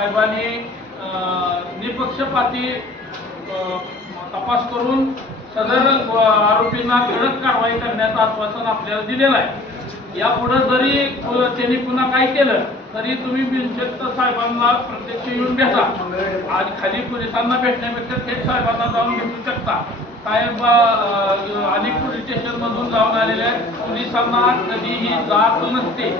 साहेबांनी निपक्षपाती तपास करून सदर आरोपींना कडक कारवाई करण्याचं आश्वासन आपल्याला दिलेलं आहे. यापुढे जरी त्यांनी पुन्हा काय केलं तरी तुम्ही बिनशक्त साहेबांना प्रत्यक्ष येऊन भेटा. आज खाली पोलिसांना भेटण्यापेक्षा थेट साहेबांना जाऊन भेटू शकता. साहेब अनेक पोलीस स्टेशनमधून जाऊन आलेले आहेत. पोलिसांना कधीही जात नसते.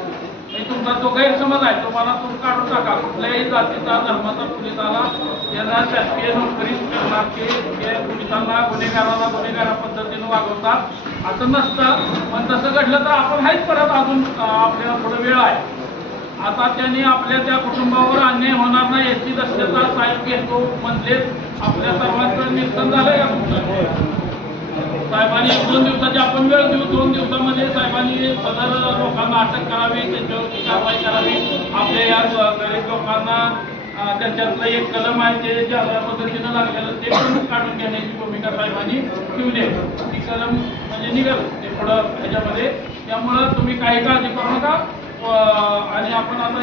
हे तुमचा जो गैरसमज आहे. तो मला तुम्ही काढून टाका कुठल्याही जातीचा धर्माचा पोलीस त्यांना शासकीय नोकरी करणार की ते पोलिसांना गुन्हेगाराला गुन्हेगारा पद्धतीनं वागवतात. असं नसतं. पण तसं घडलं तर आपण आहेच परत अजून आपल्याला थोडं वेळ आहे. आता त्यांनी आपल्या त्या कुटुंबावर अन्याय होणार नाही याची दक्षता साहेब घेतो म्हणजेच आपल्या सर्वांचं निरसन झालं या तुमचं साहेबांनी एक दोन दिवसाची आपण वेळ देऊ. दोन दिवसामध्ये साहेबांनी सदर लोकांना अटक करावी त्यांच्यावरती कारवाई करावी. आपल्या या गरीब लोकांना त्यांच्यातलं एक कलम आहे ते ज्या पद्धतीनं लागलेलं ते पण काढून घेण्याची भूमिका साहेबांनी ठेवली आहे. ती कलम म्हणजे निघाल ते पुढं ह्याच्यामध्ये. त्यामुळं तुम्ही काही काळजी करू नका. आणि आपण आता